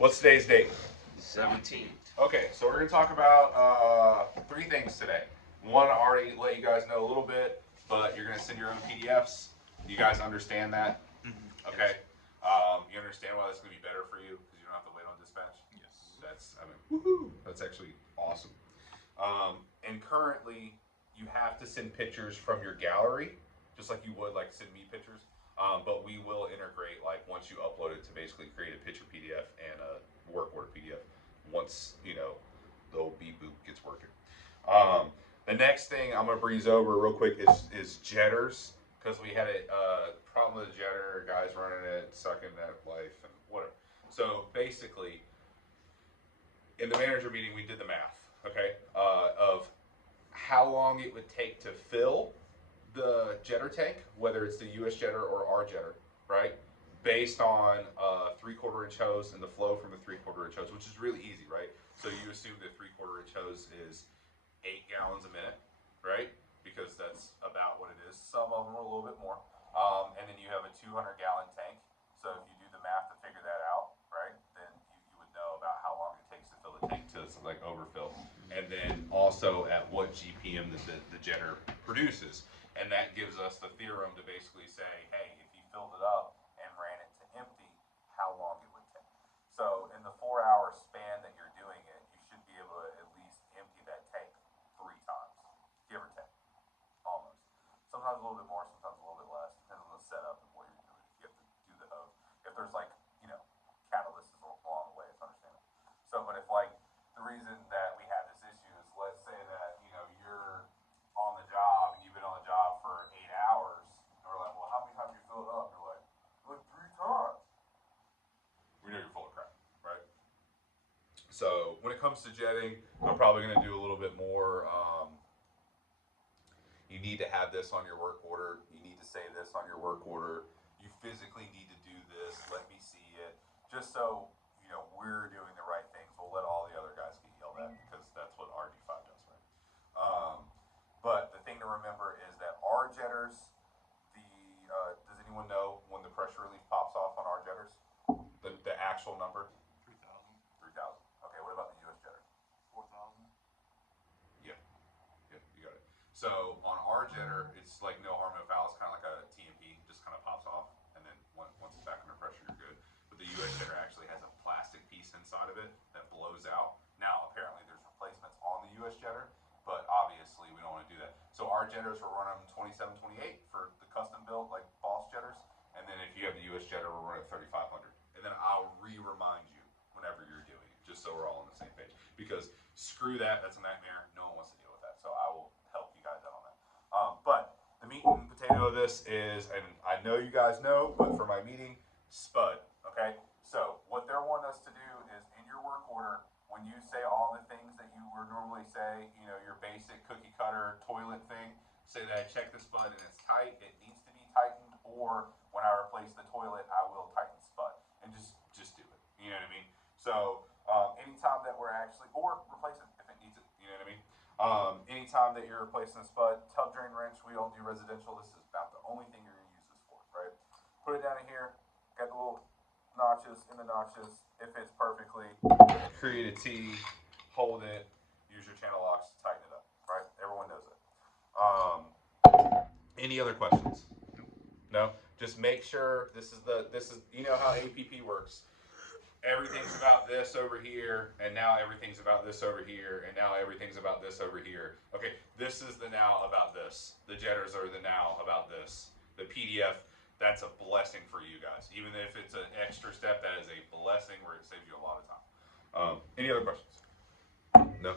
What's today's date? 17th. Okay, so we're going to talk about three things today. One, I already let you guys know a little bit, but you're going to send your own PDFs. You guys understand that? Okay. You understand why that's going to be better for you because you don't have to wait on dispatch? Yes. That's, I mean, woohoo! That's actually awesome. And currently, you have to send pictures from your gallery, just like you would like send me pictures. But we will integrate, like, once you upload it to basically create a picture PDF and a work order PDF once, you know, the old beep boop gets working. The next thing I'm going to breeze over real quick is jetters, because we had a problem with the jetter, guys running it, sucking that life, and whatever. So basically, in the manager meeting, we did the math, okay, of how long it would take to fill the jetter tank, whether it's the US jetter or our jetter, right? Based on 3/4 inch hose and the flow from the 3/4 inch hose, which is really easy, right? So you assume the 3/4 inch hose is 8 gallons a minute, right? Because that's about what it is. Some of them are a little bit more. And then you have a 200-gallon tank. So if you do the math to figure that out, right, then you would know about how long it takes to fill the tank to like overfill. And then also at what GPM the jetter produces. And that gives us the theorem to basically say, hey, if you filled it up and ran it to empty, how long it would take. So in the 4-hour span that you're doing it, you should be able to at least empty that tank 3 times, give or take, almost. Sometimes a little bit more, sometimes a little bit less, depends on the setup and what you're doing. If you have to do the hose, if there's like, you know, catalysts along the way, it's understandable. So, but if like the reason that we had this issue is, let's say that, you know, you're on the job and you've been on the job for 8 hours, and we're like, well, how many times you fill it up? You're like 3 times. We know you're full of crap, right? So when it comes to jetting, I'm probably going to do a little bit more. You need to have this on your work order. You need to say this on your work order. You physically need to do this. Let me see it. Just so, you know, we're doing the right things. We'll let all the other guys get yelled at because that's what RD5 does, right? But the thing to remember is that our jetters, does anyone know when the pressure relief pops off on our jetters? The actual number? 3,000. 3,000. Okay, what about the US jetter? 4,000. Yeah. Yeah, you got it. So on our jetter, it's like no harm, no foul. It's kind of like a TMP, just kind of pops off, and then once it's back under pressure, you're good. But the US jetter actually has a plastic piece inside of it that blows out. Now, apparently, there's replacements on the US jetter, but obviously, we don't want to do that. So our jetters will run them 27, 28 for the custom built, like Boss jetters, and then if you have the US jetter, we'll run it 3,500. And then I'll remind you whenever you're doing it, just so we're all on the same page. Because screw that, that's a nightmare. No one wants to deal with that. So I will help you guys out on that. But the meat and potato of this is, and I know you guys know, but for my meeting, Spud. Okay? So what they're wanting us to do is in your work order, when you say all the things that you would normally say, you know, your basic cookie cutter toilet thing, say that I check the Spud and it's tight, it needs to be tightened, or when I replace the toilet, I will tighten Spud. And just do it. You know what I mean? So anytime that we're actually, or replace it if it needs it. You know what I mean? Anytime that you're replacing a Spud, tub drain wrench, we don't do residential. This is about the only thing you're going to use this for, right? Put it down in here. Got the little notches in the notches. It fits perfectly. Create a T, hold it, use your channel locks to tighten it up, right? Everyone knows it. Any other questions? No? Just make sure this is you know how APP works. Everything's about this over here, and now everything's about this over here, and now everything's about this over here. Okay, this is the now about this. The jetters are the now about this. The PDF, that's a blessing for you guys. Even if it's an extra step, that is a blessing where it saves you a lot of time. Any other questions? No?